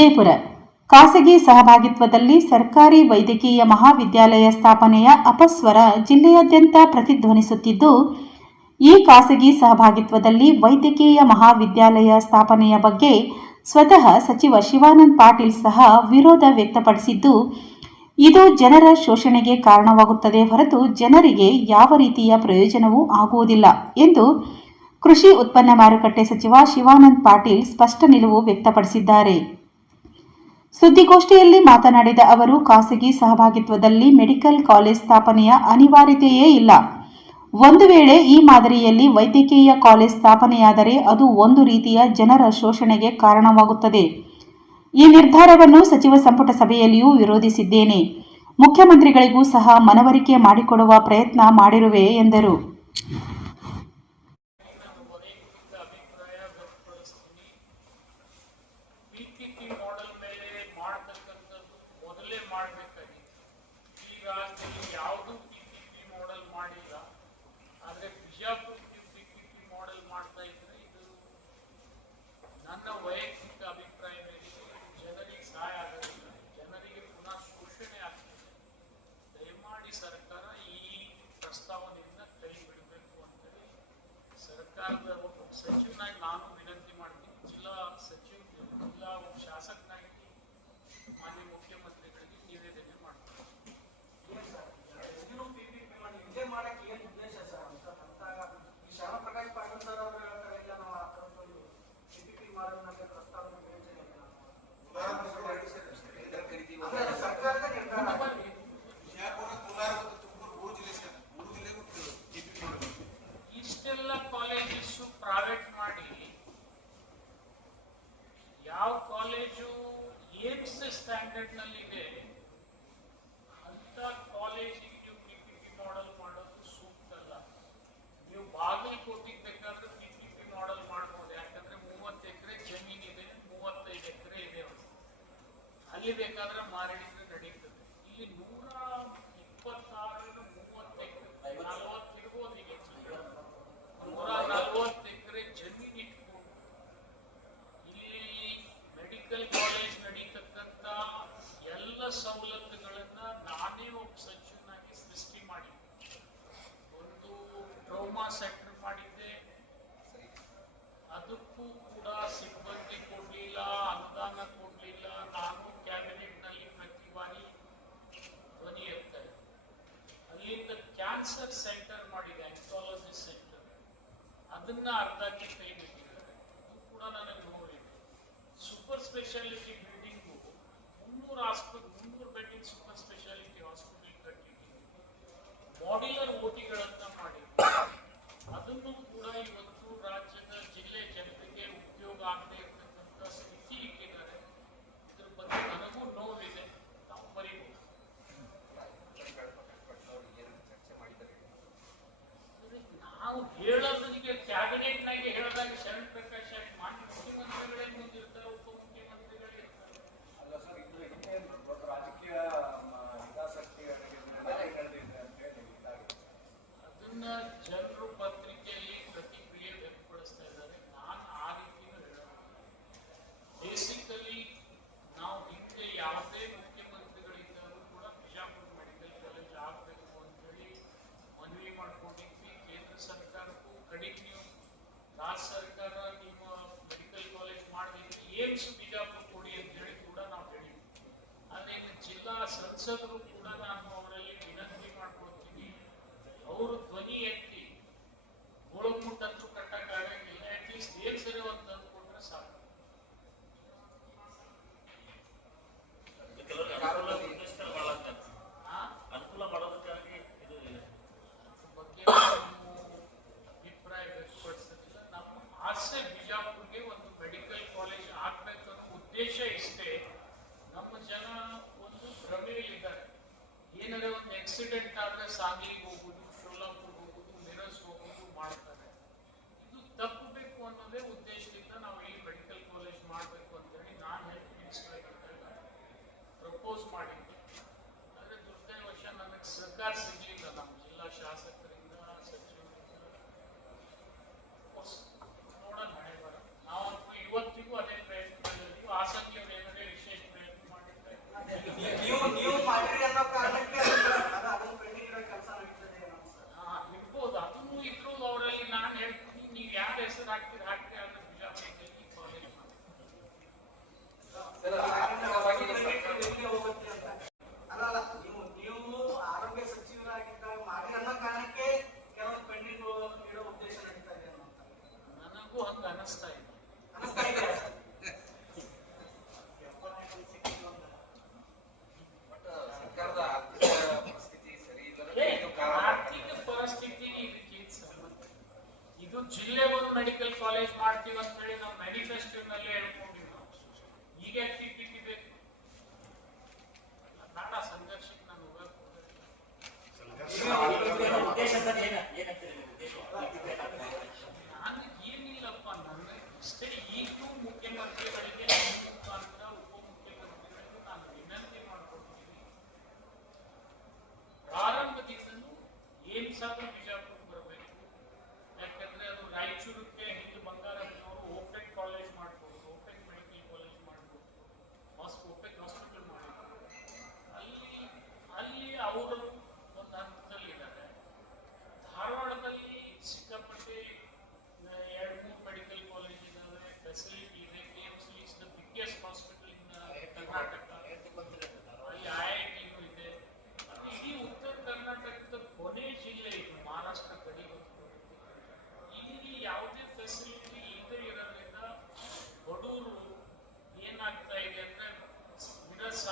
ವಿಜಯಪುರ ಖಾಸಗಿ ಸಹಭಾಗಿತ್ವದಲ್ಲಿ ಸರ್ಕಾರಿ ವೈದ್ಯಕೀಯ ಮಹಾವಿದ್ಯಾಲಯ ಸ್ಥಾಪನೆಯ ಅಪಸ್ವರ ಜಿಲ್ಲೆಯಾದ್ಯಂತ ಪ್ರತಿಧ್ವನಿಸುತ್ತಿದ್ದು, ಈ ಖಾಸಗಿ ಸಹಭಾಗಿತ್ವದಲ್ಲಿ ವೈದ್ಯಕೀಯ ಮಹಾವಿದ್ಯಾಲಯ ಸ್ಥಾಪನೆಯ ಬಗ್ಗೆ ಸ್ವತಃ ಸಚಿವ ಶಿವಾನಂದ ಪಾಟೀಲ್ ಸಹ ವಿರೋಧ ವ್ಯಕ್ತಪಡಿಸಿದ್ದು, ಇದು ಜನರ ಶೋಷಣೆಗೆ ಕಾರಣವಾಗುತ್ತದೆ ಹೊರತು ಜನರಿಗೆ ಯಾವ ರೀತಿಯ ಪ್ರಯೋಜನವೂ ಆಗುವುದಿಲ್ಲ ಎಂದು ಕೃಷಿ ಉತ್ಪನ್ನ ಮಾರುಕಟ್ಟೆ ಸಚಿವ ಶಿವಾನಂದ ಪಾಟೀಲ್ ಸ್ಪಷ್ಟ ನಿಲುವು ವ್ಯಕ್ತಪಡಿಸಿದ್ದಾರೆ. ಸುದ್ದಿಗೋಷ್ಠಿಯಲ್ಲಿ ಮಾತನಾಡಿದ ಅವರು, ಖಾಸಗಿ ಸಹಭಾಗಿತ್ವದಲ್ಲಿ ಮೆಡಿಕಲ್ ಕಾಲೇಜ್ ಸ್ಥಾಪನೆಯ ಅನಿವಾರ್ಯತೆಯೇ ಇಲ್ಲ. ಒಂದು ವೇಳೆ ಈ ಮಾದರಿಯಲ್ಲಿ ವೈದ್ಯಕೀಯ ಕಾಲೇಜ್ ಸ್ಥಾಪನೆಯಾದರೆ ಅದು ಒಂದು ರೀತಿಯ ಜನರ ಶೋಷಣೆಗೆ ಕಾರಣವಾಗುತ್ತದೆ. ಈ ನಿರ್ಧಾರವನ್ನು ಸಚಿವ ಸಂಪುಟ ಸಭೆಯಲ್ಲಿಯೂ ವಿರೋಧಿಸಿದ್ದೇನೆ. ಮುಖ್ಯಮಂತ್ರಿಗಳಿಗೂ ಸಹ ಮನವರಿಕೆ ಮಾಡಿಕೊಡುವ ಪ್ರಯತ್ನ ಮಾಡಿರುವೆ ಎಂದರು. ಯಾವುದು ಪಿಪಿಪಿ ಮಾಡೆಲ್ ಮಾಡಿಲ್ಲ. ಆದರೆ ಬಿಜಾಪುರ ಪಿಪಿಪಿ ಮಾಡೆಲ್ ಮಾಡ್ತಾ ಇದ್ರೆ ಇದು ನನ್ನ ವೈಯಕ್ತಿಕ ಅಭಿಪ್ರಾಯ ಮೇರೆಗೆ ಜನರಿಗೆ ಸಹಾಯ ಆಗೋದಿಲ್ಲ, ಜನರಿಗೆ ಪುನಃ ಶೋಷಣೆ ಆಗ್ತದೆ. ದಯಮಾಡಿ ಸರ್ಕಾರ ಈ ಪ್ರಸ್ತಾವನೆಯಿಂದ ಕೈ ಬಿಡಬೇಕು ಅಂತೇಳಿ ಸರ್ಕಾರದ ಸಚಿವನಾಗಿ ನಾನು ವಿನಂತಿ ಮಾಡ್ತೀನಿ. ಜಿಲ್ಲಾ ಶಾಸಕನಾಗಿ ಮಾನ್ಯ ಮುಖ್ಯಮಂತ್ರಿಗಳಿಗೆ ನಿವೇದನೆ ಮಾಡ್ತೀನಿ. ಇಷ್ಟೆಲ್ಲ ಕಾಲೇಜಸ್ ಪ್ರೈವೇಟ್ ಮಾಡಿ ಯಾವ ಕಾಲೇಜು ಏಮ್ಸ್ ಸ್ಟ್ಯಾಂಡರ್ಡ್ ನಲ್ಲಿದೆ ಅಂತ ಕಾಲೇಜಿಗೆ ನೀವು ಪಿಪಿಪಿ ಮಾಡೆಲ್ ಮಾಡೋದು ಸೂಕ್ತ ಅಲ್ಲ. ನೀವು ಬಾಗಲಕೋಟೆಗೆ ಬೇಕಾದ್ರೆ ಪಿಪಿಪಿ ಮಾಡೆಲ್ ಮಾಡ್ಬೋದು. ಯಾಕಂದ್ರೆ 30 ಎಕರೆ ಜಮೀನಿದೆ, 35 ಎಕರೆ ಇದೆ, ಅಲ್ಲಿ ಬೇಕಾದ್ರೆ ಮಾರಿಡಿದ್ರೆ ನಡೀತದೆ. ಇಲ್ಲಿ 126 30 ಎಕರೆ 40 ಇರ್ಬೋದು. ಈಗ 140 ಎಕರೆ ಜಮೀನು ಇಟ್ಕೊಂಡು ಇಲ್ಲಿ ಮೆಡಿಕಲ್ ಕಾಲೇಜ್ ನಡೀತಕ್ಕಂಥ ಎಲ್ಲ ಸವಲತ್ತುಗಳನ್ನ ನಾನೇ ಒಬ್ಬ ಸಚಿವನಾಗಿ ಸೃಷ್ಟಿ ಮಾಡಿ ಒಂದು ಟ್ರೋಮಾ ಸೆಂಟರ್ ಮಾಡಿದ್ದೆ. ಅದಕ್ಕೂ ಕೂಡ ಸಿಬ್ಬಂದಿ ಕೊಡ್ಲಿಲ್ಲ, ಅನುದಾನ ಕೊಡ್ಲಿಲ್ಲ. ನಾನು ಕ್ಯಾಬಿನೆಟ್ ನಲ್ಲಿ ಪ್ರತಿ ಬಾರಿ ಧ್ವನಿ ಎತ್ತಾರೆ. ಅಲ್ಲಿಂದ ಕ್ಯಾನ್ಸರ್ ಸೆಂಟರ್ ಮಾಡಿದೆ, ಆಂಕಾಲಜಿ ಸೆಂಟರ್, ಅದನ್ನ ಅರ್ಧಕ್ಕೆ ಕೈ ಬಿಟ್ಟಿದ್ದಾರೆ. ಅದು ಕೂಡ ನನಗೆ ನೋಡಿದೆ. ಸೂಪರ್ ಸ್ಪೆಷಾಲಿಟಿ ಬಿಲ್ಡಿಂಗು 300 ಬೆಡ್ಡಿನ ಸೂಪರ್ ಸ್ಪೆಷಾಲಿಟಿ ಹಾಸ್ಪಿಟಲ್ ಕಟ್ಟಿದ್ದೀವಿ. ಮಾಡ್ಯುಲರ್ ಓಟಿಗಳನ್ನ ಮಾಡಿ ಅದನ್ನು ಕೂಡ ಇವತ್ತು ರಾಜ್ಯದ ಜಿಲ್ಲೆ ಜನತೆಗೆ ಉಪಯೋಗ ಆಗದೆ ಇರತಕ್ಕಂಥ ಸ್ಥಿತಿ ಇಟ್ಟಿದ್ದಾರೆ. ಇದ್ರ ಬಗ್ಗೆ ನನಗೂ ನೋವಿದೆ, ನಾವು ಬರೀಬಹುದು. ನಾವು ಹೇಳೋದಕ್ಕೆ ಕ್ಯಾಬಿನೆಟ್ ನಾಗೆ ಹೇಳಿದಾಗ ಶರಣ್ ಪ್ರಕಾಶ್ ಮಾನ್ಯ ಮುಖ್ಯಮಂತ್ರಿಗಳೇ ಮುಂದಿರ್ತಾರೆ, ಉಪಮುಖ್ಯಮಂತ್ರಿಗಳೇ ಇರ್ತಾರೆ. ಅಲ್ಲ ಸರ್, ಇದು ರಾಜಕೀಯ ಹಿತಾಸಕ್ತಿ ಅದನ್ನ ಜನರು ಪತ್ರಿಕೆಯಲ್ಲಿ ಪ್ರತಿಕ್ರಿಯೆ ವ್ಯಕ್ತಪಡಿಸ್ತಾ ಇದ್ದಾರೆ. ನಾನು ಆ ರೀತಿನೂ ಹೇಳೋದು. ಬೇಸಿಕಲಿ ನಾವು ಹಿಂದೆ ಯಾವುದೇ ಮುಖ್ಯಮಂತ್ರಿಗಳಿದ್ದರೂ ಕೂಡ ಬಿಜಾಪುರ ಮೆಡಿಕಲ್ ಕಾಲೇಜ್ ಆಗಬೇಕು ಅಂತೇಳಿ ಮನವಿ ಮಾಡ್ಕೊಂಡಿದ್ವಿ. ಕೇಂದ್ರ ಸರ್ಕಾರಕ್ಕೂ ಕಡೆಗೆ ನೀವು ರಾಜ್ಯ ಸರ್ಕಾರ ನಿಮ್ಮ ಮೆಡಿಕಲ್ ಕಾಲೇಜ್ ಮಾಡಿದ್ರೆ ಏಮ್ಸ್ ಬಿಜಾಪುರ ಕೊಡಿ ಅಂತೇಳಿ ಕೂಡ ನಾವು ಹೇಳಿದ್ವಿ. ಆದರೆ ಜಿಲ್ಲಾ ಸಂಸದರು ಕೂಡ ನಾನು ಅವರಲ್ಲಿ ವಿನಂತಿ ಮಾಡ್ಕೊಳ್ತೀನಿ, ಅವರು ಧ್ವನಿ ಎತ್ತಿ ಗೋಳಗುಂಟಂತೂ ಕಟ್ಟಕ್ಕಾಗಂಗಿಲ್ಲ, ಅಟ್ಲೀಸ್ಟ್ ಏನ್ಸರಿ ಒಂದು ತಂದು ಕೊಟ್ರೆ ಸಾಕು. ಅನುಕೂಲ ಮಾಡೋದಕ್ಕಾಗಿ ಬಗ್ಗೆ ಅಭಿಪ್ರಾಯ ವ್ಯಕ್ತಪಡಿಸೋದಿಲ್ಲ. ನಮ್ಮ ಆಸೆ ಬಿಜಾಪುರ್ಗೆ ಒಂದು ಮೆಡಿಕಲ್ ಕಾಲೇಜ್ ಆಗ್ಬೇಕನ್ನೋ ಉದ್ದೇಶ ಇಷ್ಟೇ. ನಮ್ಮ ಜನ ಒಂದು ಭ್ರಮೆಯಲ್ಲಿದ್ದಾರೆ. ಏನಾದ್ರೆ ಒಂದು ಆಕ್ಸಿಡೆಂಟ್ ಆದ್ರೆ ಸಾಂಗ್ಲಿಗೆ ಹೋಗುದು, ಶೋಲಾಪುರ್ ಹೋಗುದು, ಮಿರಜ್ ಹೋಗುದು ಮಾಡ್ತಾರೆ. ಇದು ತಪ್ಪಬೇಕು ಅನ್ನೋದೇ ಉದ್ದೇಶದಿಂದ ನಾವು ಈ ಮೆಡಿಕಲ್ ಕಾಲೇಜ್ ಮಾಡಬೇಕು ಅಂತೇಳಿ ನಾನು ಹೆಲ್ತ್ ಮಿನಿಸ್ಟರ್ ಆಗಿದ್ದಾಗ ಪ್ರಪೋಸ್ ಮಾಡಿದ್ದೆ. ಆದರೆ ದುರ್ದೈವಶ ನನಗೆ ಸರ್ಕಾರ ಸಿಗಲಿಲ್ಲ. ನಮ್ಮ ಜಿಲ್ಲಾ ಶಾಸಕರಿಂದ, ಸಚಿವರಿಂದ ನೋಡೋಣ ಹಣೆ ಬರ. ನಾವಂತೂ ಇವತ್ತಿಗೂ ಅದೇ ಪ್ರಯತ್ನ ಮಾಡಿದ್ವಿ. ಆಸಕ್ತಿ ಏನಾದ್ರೆ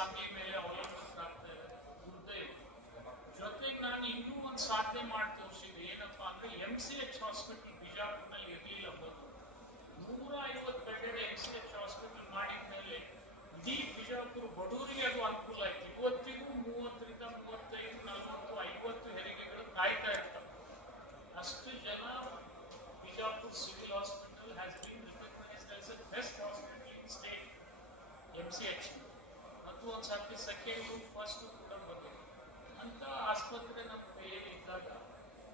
ಸಾಧನೆ ಮೇಲೆ ಅವಲಂಬಿತರಾಗ್ತಾ ಇದ್ದಾರೆ. ದುರ್ದೈವ. ಜೊತೆಗೆ ನಾನು ಇನ್ನೂ ಒಂದು ಸಾಧನೆ ಮಾಡಿ ತೋರಿಸಿದೆ. ಏನಪ್ಪಾ ಅಂದ್ರೆ MCH ಹಾಸ್ಪಿಟಲ್ ಬಿಜಾಪುರ್ನಲ್ಲಿ ಇರಲಿಲ್ಲ ಮೊದಲು. 150 ಬೆಡ್ಡೆಡ್ MCH ಹಾಸ್ಪಿಟಲ್ ಮಾಡಿದ ಮೇಲೆ ಇಡೀ ಬಿಜಾಪುರ ಬಡವರಿಗೆ ಅದು ಅನುಕೂಲ ಆಯ್ತು. ಇವತ್ತಿಗೂ 30ರಿಂದ 35, 40, 50 ಹೆರಿಗೆಗಳು ಕಾಯ್ತಾ ಇರ್ತಾರೆ. ಅಷ್ಟು ಜನ Bijapur civil hospital has been recognised as the best hospital in state MCH. ಮತ್ತು ಒಂದು ಸರ್ತಿ ಸೆಕೆಂಡು ಫಸ್ಟ್ ಕೂಡ ಬಂದಿದೆ. ಅಂತ ಆಸ್ಪತ್ರೆ ನಮ್ಮ ಕೈಯಲ್ಲಿ ಇದ್ದಾಗ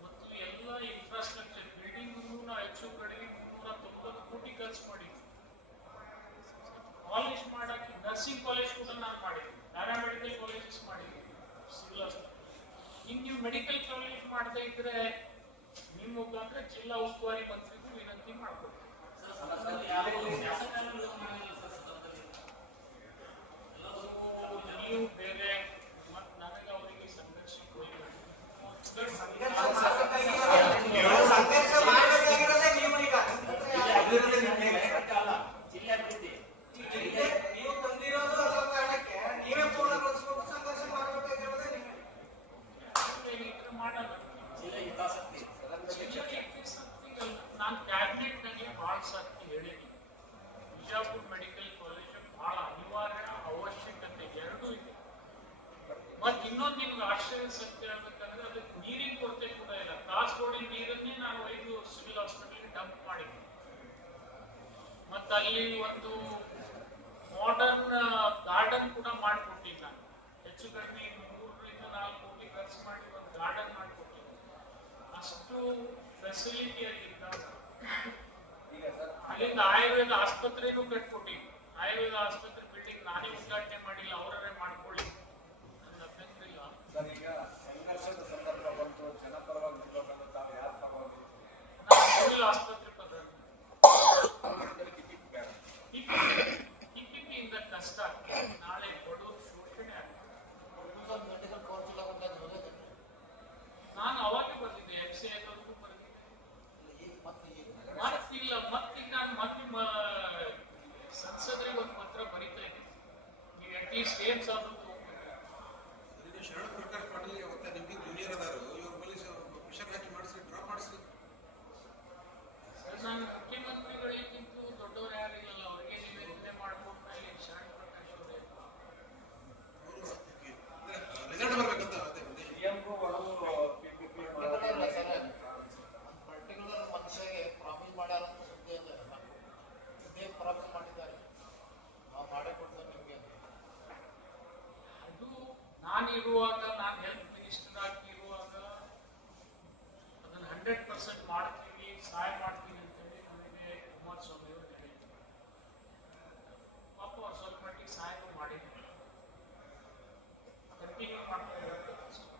ಮತ್ತು ಎಲ್ಲ ಇನ್ಫ್ರಾಸ್ಟ್ರಕ್ಚರ್ ಬಿಲ್ಡಿಂಗ್ ನಾವು ಹೆಚ್ಚು ಕಡೆಗೆ 390 ಕೋಟಿ ಖರ್ಚು ಮಾಡಿದ್ವಿ. ಕಾಲೇಜ್ ಮಾಡಕ್ಕೆ ನರ್ಸಿಂಗ್ ಕಾಲೇಜ್ ಕೂಡ ನಾನು ಮಾಡಿದ್ವಿ, ಪ್ಯಾರಾಮೆಡಿಕಲ್ ಕಾಲೇಜಸ್ ಮಾಡಿದ್ವಿ ಸಿವಿಲ್ ಹಾಸ್ಪಿಟಲ್. ಇನ್ನು ನೀವು ಮೆಡಿಕಲ್ ಕಾಲೇಜ್ ಮಾಡದೇ ಇದ್ರೆ ನಿಮ್ಮ ಮುಖಾಂತರ ಜಿಲ್ಲಾ ಉಸ್ತುವಾರಿ ಮಂತ್ರಿಗೂ ವಿನಂತಿ ಮಾಡ್ಕೊಡ್ತೀವಿ. ನೀವು ಬೇರೆ ಮತ್ತು ನನಗೆ ಅವರಿಗೆ ಸಂಘರ್ಷಕ್ಕೆ ಹೋಗ್ಬೇಕು. ನೀವು ತಂದಿರೋದು ಅದರ ಕಾರಣಕ್ಕೆ ನೀವೇ ಪೂರ್ಣಗೊಳಿಸಬೇಕು, ಸಂಘರ್ಷ ಮಾಡಬೇಕಾಗಿರೋದೇ ನೀವೇ. ಮಾಡೋಣ. ನಾನು ಕ್ಯಾಬಿನೆಟ್ನಲ್ಲಿ ಭಾಳ ಸರ್ತಿ ಹೇಳಿದ್ದೀನಿ, ಬಿಜಾಪುರ ಮೆಡಿಕಲ್ ಕಾಲೇಜ್ ಬಹಳ ಅನಿವಾರ್ಯ, ಅವಶ್ಯಕತೆ ಎರಡೂ ಇದೆ. ಮತ್ತು ಇನ್ನೊಂದು ನಿಮ್ಗೆ ಆಶ್ಚರ್ಯ ಸತ್ಯ ಹೇಳ್ಬೇಕಂದ್ರೆ ಅದಕ್ಕೆ ನೀರಿನ ಕೊರತೆ ಕೂಡ ಇಲ್ಲ. ಕಾಸರಗೋಡಿನ ನೀರನ್ನೇ ನಾನು 5 ಸಿವಿಲ್ ಹಾಸ್ಪಿಟಲ್ಗೆ ಡಂಪ್ ಮಾಡಿದ್ದೆ. ಮತ್ತು ಅಲ್ಲಿ ಒಂದು ಮಾಡರ್ನ್ ಗಾರ್ಡನ್ ಕೂಡ ಮಾಡಿಕೊಟ್ಟಿದ್ದೆ ನಾನು. ಹೆಚ್ಚು ಕಡಿಮೆ 3ರಿಂದ 4 ಕೋಟಿ ಖರ್ಚು ಮಾಡಿ ಒಂದು ಗಾರ್ಡನ್ ಮಾಡಿಕೊಟ್ಟಿದ್ದೆ. ಅಷ್ಟು ಫೆಸಿಲಿಟಿ ಅಲ್ಲಿ ಇದ್ದಾಗ ಅಲ್ಲಿಂದ ಆಯುರ್ವೇದ ಆಸ್ಪತ್ರೆನೂ ಕಟ್ಕೊಟ್ಟಿದ್ವಿ. ಆಯುರ್ವೇದ ಆಸ್ಪತ್ರೆ ಬಿಲ್ಡಿಂಗ್ ನಾನೇ ಉದ್ಘಾಟನೆ ಮಾಡಿಲ್ಲ, ಅವರೇ ಮಾಡ್ಕೊಳ್ಳಿ, ನನ್ನ ಅಭ್ಯಂತರ ಇಲ್ಲ. ಸರ್, ಈಗ ಸಂಘರ್ಷದ ಸಂದರ್ಭ ಬಂತು, ಜನಪರವಾಗಿ ನಿಲ್ಲಬೇಕಂದ್ರೆ ತಾವು ಯಾರ ಪರವಾಗಿ? ನಾನು ಸಿವಿಲ್ ಆಸ್ಪತ್ರೆ ಪದ ಟಿಪಿಪಿಯಿಂದ ಕಷ್ಟ ಆಗ್ತದೆ. ನಾಳೆ ಬಡವರು ಶೋಷಣೆ ಆಗ್ತದೆ. ನಾನು ಅವಾಗೇ ಬಂದಿದ್ದೆ, MCIದವರೆಗೂ ಬಂದಿದ್ದೆ. ಮತ್ತಿಲ್ಲ, ಮತ್ತೀಗ ನಾನು ಸಂಸದರಿಗೆ ಒಂದು ಪತ್ರ ಬರೀತಾ ಇದ್ದೀನಿ. ನೀವು ಅಟ್ಲೀಸ್ಟ್ ಏಮ್ಸ್ ಆದ್ರೂ ಶರಣ ಪ್ರಕಾಶ್ ಪಾಟೀಲ್ ಅವತ್ತ ನಿಮ್ಗೆ ಜೂನಿಯರ್ ಅದಾರು, ಇವ್ರ ಬಳಿ ಪ್ರೆಷರ್ ಹಾಕಿ ಮಾಡಿಸಿ ಡ್ರಾಪ್ ಮಾಡಿಸಿ. ಸರ್, ನಾನು ಮುಖ್ಯಮಂತ್ರಿಗಳಿಗಿಂತ ದೊಡ್ಡವರು ಯಾರಿಲ್ಲ, ಅವರಿಗೆ ನಿವೇದನೆ ಮಾಡ್ಕೊಂಡು ಅಲ್ಲಿ ಶರಣ ಪ್ರಕಾಶ್ ಅವರೇ ರಿಸಲ್ಟ್ ಬರ್ಬೇಕಂತ ಅದೇ CMಗೂ ಅವರು PPP ಪರ್ಟಿಕ್ಯುಲರ್ ಮನುಷ್ಯಗೆ ಪ್ರಾಮಿಸ್ ಮಾಡ್ಯಾರ ಅಂತ ಸುದ್ದಿ ಅಲ್ಲ. ಇದೇ ಪ್ರಾಮಿಸ್ ಮಾಡಿದ್ದಾರೆ, ನಾವು ಮಾಡೇ ಕೊಡ್ತೇವೆ ನಿಮಗೆ. ಅದು ನಾನಿರುವಾಗ, ನಾನು ಹೆಲ್ತ್ ಮಿನಿಸ್ಟರ್ ಆಗಿ ಇರುವಾಗ ಅದನ್ನು 100% ಮಾಡ್ತೀವಿ, ಸಹಾಯ ಮಾಡ್ತೀವಿ ಅಂತೇಳಿ ನನಗೆ ಕುಮಾರಸ್ವಾಮಿ ಅವರು ಹೇಳಿದ್ರು. ಪಾಪ ಅವ್ರು ಸ್ವಲ್ಪ ಮಟ್ಟಿಗೆ ಸಹಾಯ ಮಾಡಿದ್ರು, ಕಂಟಿನ್ಯೂ ಮಾಡ್ತಾ ಇರೋದು ಅಷ್ಟೇ.